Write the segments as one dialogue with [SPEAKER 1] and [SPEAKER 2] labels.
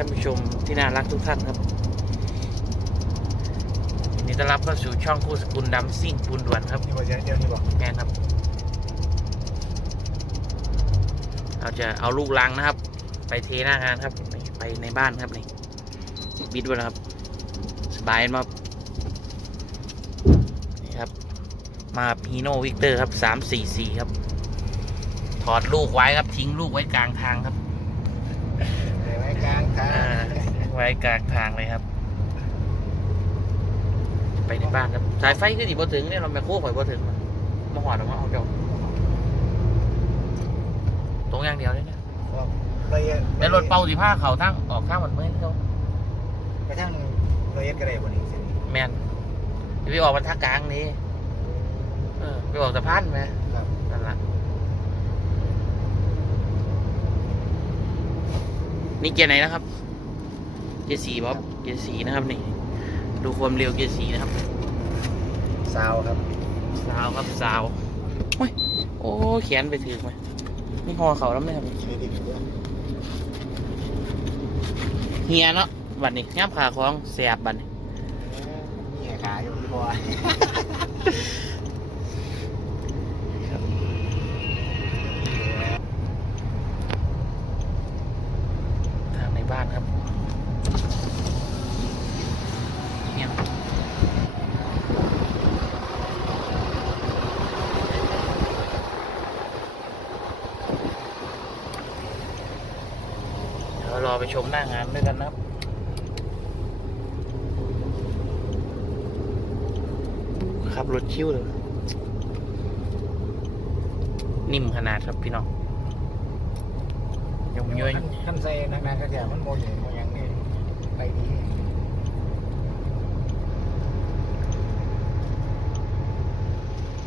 [SPEAKER 1] ครับสวัสดีท่านผู้ชมที่น่ารักทุกท่านครับยินดีต้อนรับเข้าสู่ช่องคู่สกุลดำซิ่งปูนด่วนครับ
[SPEAKER 2] นี่บอกเดี๋ยวนี่บอก
[SPEAKER 1] แม่นครับ เราจะเอาลูกลังนะครับ ไปเทหน้างานครับ ไปไปในบ้านครับนี่บิดไว้แล้วครับ สบายมากนี่ครับ มาฮีโน่วิกเตอร์ครับสามสี่สี่ครับ ถอดลูกไว้ครับทิ้งลูกไว้กลางทางครับ
[SPEAKER 2] เดี๋ยวไว้กลางทา
[SPEAKER 1] อ่าง ไว้กลางทางเลยครับ ไปในบ้านครับ สายไฟขึ้นอีกบ่ถึงเนี่ยเราแมคโครข่อยบ่ถึงมาหอดออกมาเอาเจ้าตรงอย่างเดียวเลยเนี่ย
[SPEAKER 2] ละเอียด
[SPEAKER 1] แล้วรถเป่าสิผ้าเขาทั้งออกข้างเหมือนเมื่อเขา
[SPEAKER 2] กระทั่งละเอียดก็ได้บนนี้เส้นนี้
[SPEAKER 1] แมนจะไปออกบรรทัดกลางนี้เออไปออกสะพานไหม
[SPEAKER 2] ครับ
[SPEAKER 1] นั่นแหละนี่เกียร์ไหนนะครับเกียร์สีบ๊อบเกียร์สีนะครับนี่ ดูความเร็วเกียร์สีนะครับ
[SPEAKER 2] ซาวครับ
[SPEAKER 1] สาวครับสาวโอ้ยโอ้เขียนไปถือไหมนี่หอเขาแล้วไหมครับ
[SPEAKER 2] เครดิตด้วย
[SPEAKER 1] เฮียเนาะบัดนี้ย่ำขาของแสบบัดนี้
[SPEAKER 2] นี่ขายอยู่ที่บอย
[SPEAKER 1] อไปชมหน้างานด้วยกันนะครับขับรถชิวเลย นิ่มขนาดครับพี่น้องยงย้อย
[SPEAKER 2] ขั้นใส่นานๆก็จะมันโมยโมยังนี่ไปดี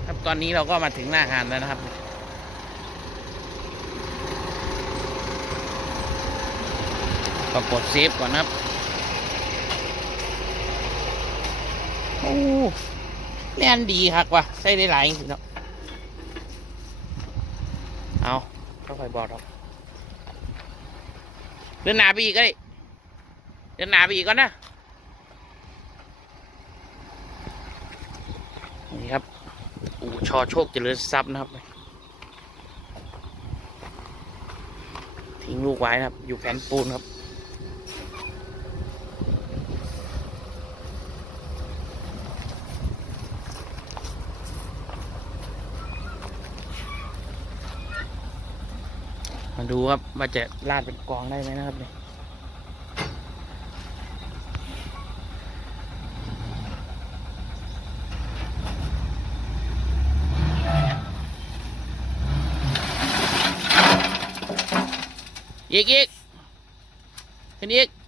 [SPEAKER 1] ครับตอนนี้เราก็มาถึงหน้างานแล้วนะครับ ก็กดเซฟก่อนครับ โอ้แล่นดีครับว่ะใส่ได้หลายจริงเนาะเอาค่อยบอกเราเดินหนาไปอีกก็ได้เดินหนาไปอีกก่อนนะ นี่ครับ อู่ชอโชคเจริญทรัพย์นะครับ ทิ้งลูกไว้นะครับ อยู่แผ่นปูนครับ มาดูครับว่าจะลาดเป็นกองได้ไหมนะครับเนี่ยอีกอีกขึ้นอีก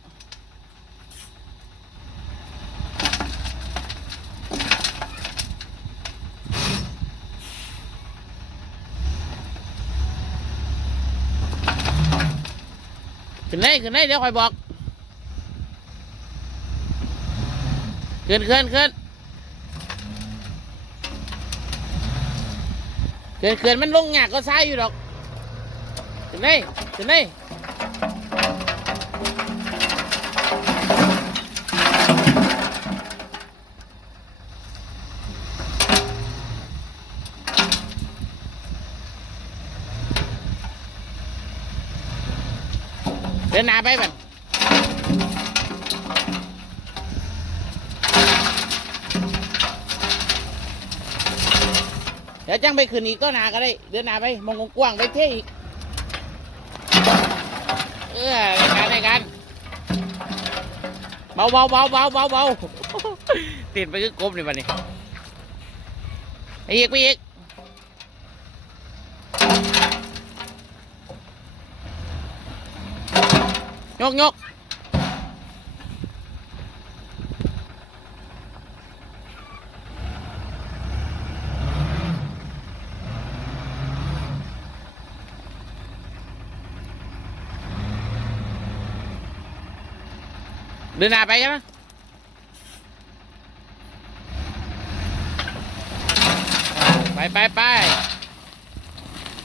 [SPEAKER 1] ขึ้นได้เดี๋ยวคอยบอกขึ้นขึ้นขึ้นขึ้นขึ้นมันลงหงากก็ซ้ายอยู่ดอกขึ้นเลยขึ้นเล ดินหน้าไปบันเดี๋ยวจังไปขึ้นอีกก็หนาก็ได้ เดินหน้าไปมองกว้างไปเท่อีก เออในการในการเบาเบาเบาเบาเบาเบาติดไปคือกบเลยบันนี้ไปอีกไปอีก กยกเดินหน้าไปกันนะไปไปไป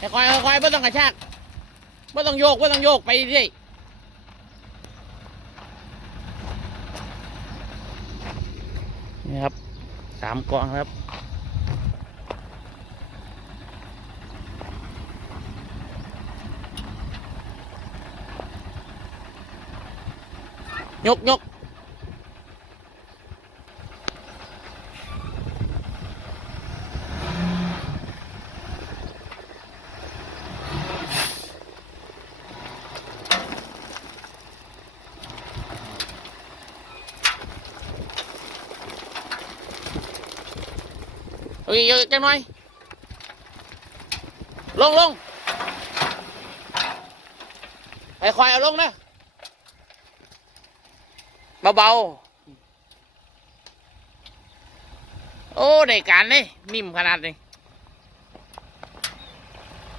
[SPEAKER 1] ค่อยค่อยไม่ต้องกระชากไม่ต้องโยกไม่ต้องโยกไปเรื่อย ครับสามกองครับยกยก โอ้ยเยอะจังหน่อย ลงลงไอ้ควายเอาลงนะเบาๆ โอ้ได้การเลยนิ่มขนาดนี้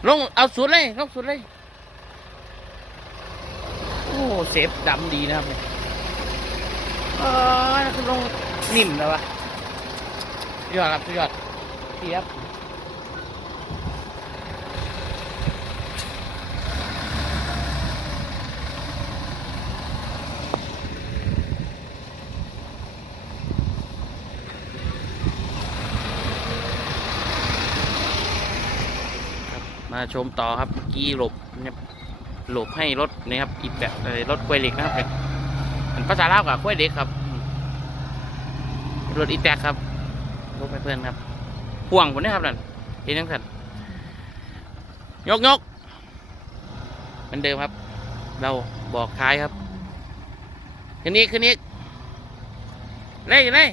[SPEAKER 1] ลงเอาสุดเลยลงสุดเลย โอ้เซฟดำดีนะครับเออคุณลงนิ่มแล้ววะยอดครับยอด เทียบมาชมต่อครับกี้หลบเนี่ยหลบให้รถนี่ครับอีแบบรถควยเล็กนะครับเนี่ยมันภาษาลาวกับควยเล็กครับรถอีแตกครับรถไปเพื่อนครับ พ่วงผมนะครับนั่นเห็นยังสันยกยกเหมือนเดิมครับ เราบอกท้ายครับ คืนนี้คืนนี้เล่ยเล่ย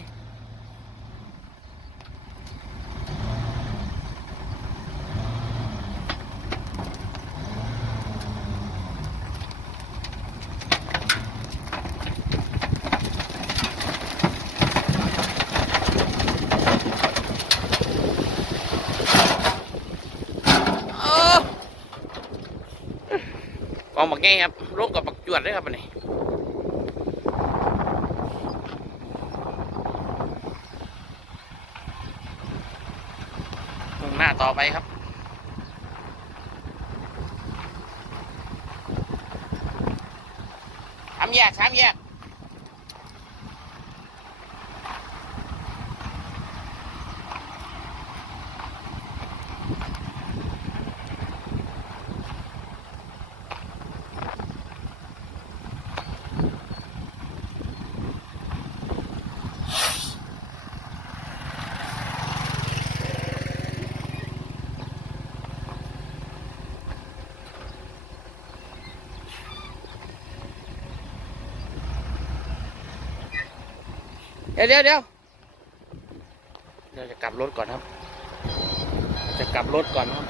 [SPEAKER 1] บักแง่ครับร่วมกับบักจวดด้วยครับอันนี้มุ่งหน้าต่อไปครับสามแยกสามแยก ดี๋ยวเดี๋ยวเดี๋ยวเราจะกลับรถก่อนครับ จะกลับรถก่อนครับ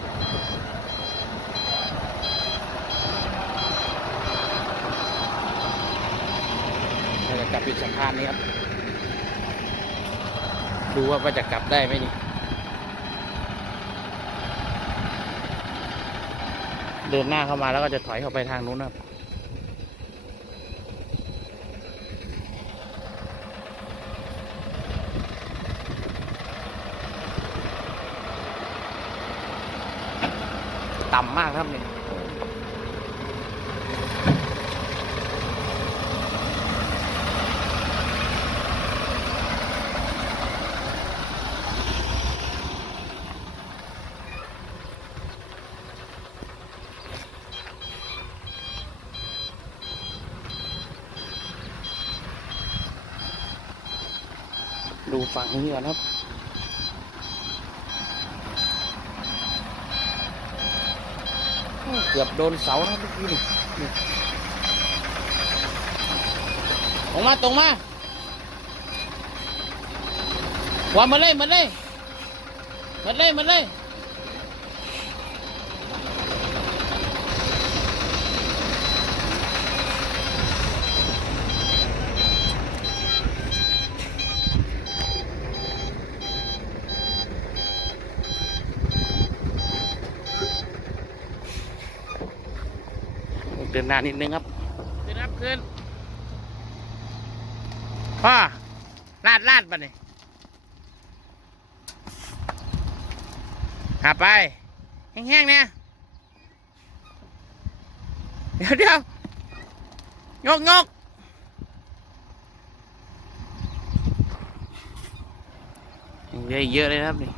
[SPEAKER 1] เราจะกลับปิดสะพานนี้ครับ ดูว่าว่าจะกลับได้ไหมนี่ เดินหน้าเข้ามาแล้วก็จะถอยเข้าไปทางนู้นครับ ต่ำมากครับเนี่ยดูฝั่งนี้ก่อนครับ กือบโดนเสานะเมื่อกี้นี่นี่ตรงมาตรงมาวันมาเลยมาเลยมาเลยมาเลย หน้านิดนึงครับขึ้นครับขึ้นพ่อลาดลาดปะเนี่ยขับไป แห้งๆเนี่ยเดี๋ยวเดี๋ยวยกยกเหลืออีกเยอะเลยนะครับนี่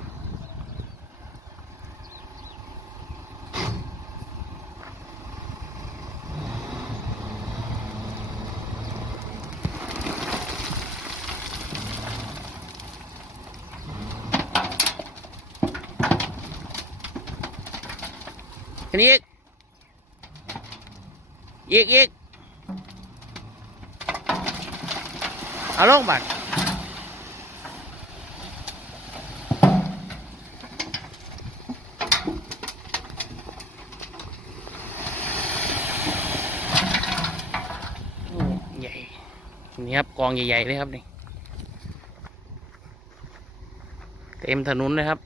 [SPEAKER 1] ทีนี้อีก อีกอีกเอาลงบัตรโอ้ใหญ่นี่ครับกองใหญ่ๆเลยครับนี่ เต็มถนนเลยครับ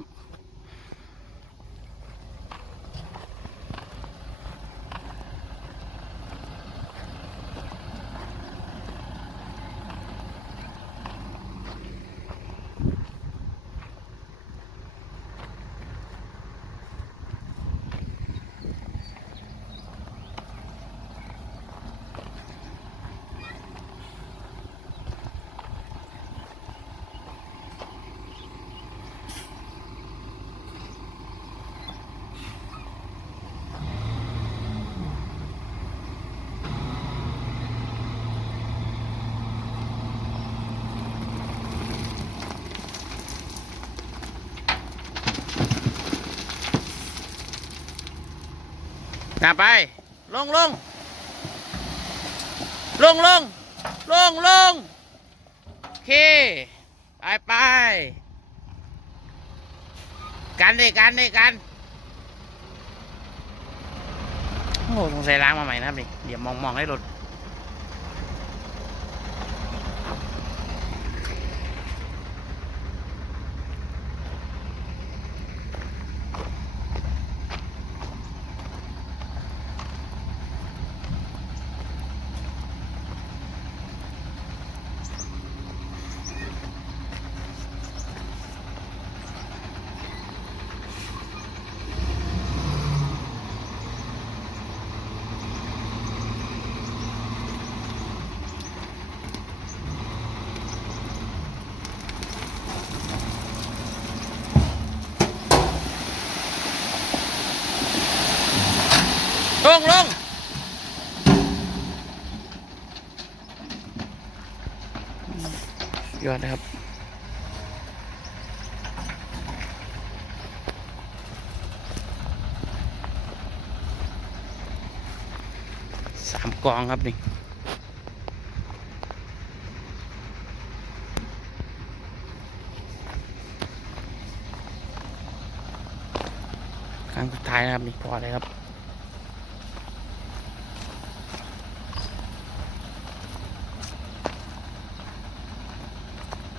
[SPEAKER 1] หน้าไป ลงลงลงลงลงลงโอเค ไปไปกันดิกันดิกัน โอ้สงสัยล้างมาใหม่นะครับนี่เดี๋ยวมองมองให้รถ ลงลงยอดนะครับ สามกองครับนี่ครั้งสุดท้ายนะครับนี่พอเลยครับ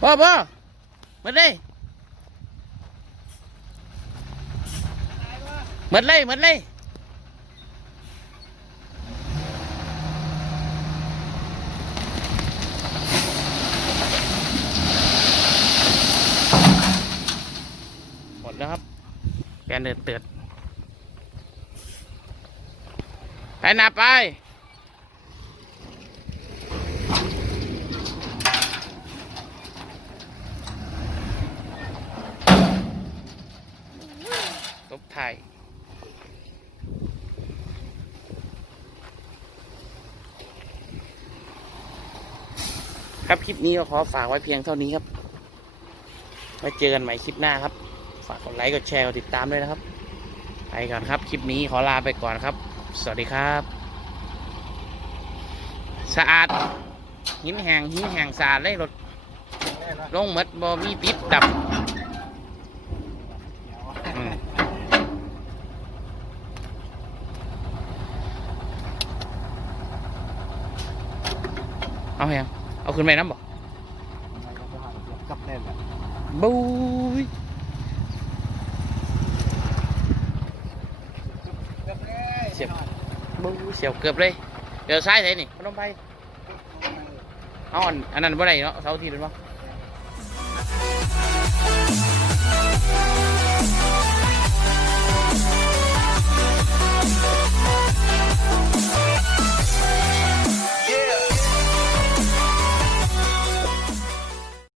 [SPEAKER 1] พ่อพ่อหมดเลยหมดเลยหมดเลยหมดแล้วครับแกนเดือดเตือดไปหนาไป ไทายครับคลิปนี้ก็ขอฝากไว้เพียงเท่านี้ครับ ไว้เจอกันใหม่คลิปหน้าครับ ฝากกดไลค์กดแชร์กดติดตามด้วยนะครับ ไปก่อนครับ คลิปนี้ขอลาไปก่อนครับ สวัสดีครับ สะอาดหินแห้งหินแห้งสะอาดเลยรถ
[SPEAKER 2] แน่นะ
[SPEAKER 1] ลงหมดบ่มีติดดับ เอาแหงเอาขึ้นไปน้ำบอก
[SPEAKER 2] กับแน่นแหละ
[SPEAKER 1] บูย
[SPEAKER 2] กับแน่
[SPEAKER 1] เสียบบูเสียวเกือบเลย เดี๋ยวซ้ายไหนนี่พนมไพรเอาอันอันนั้นบ่ได้เนาะเสาร์อาทีเป็นบ่
[SPEAKER 2] เ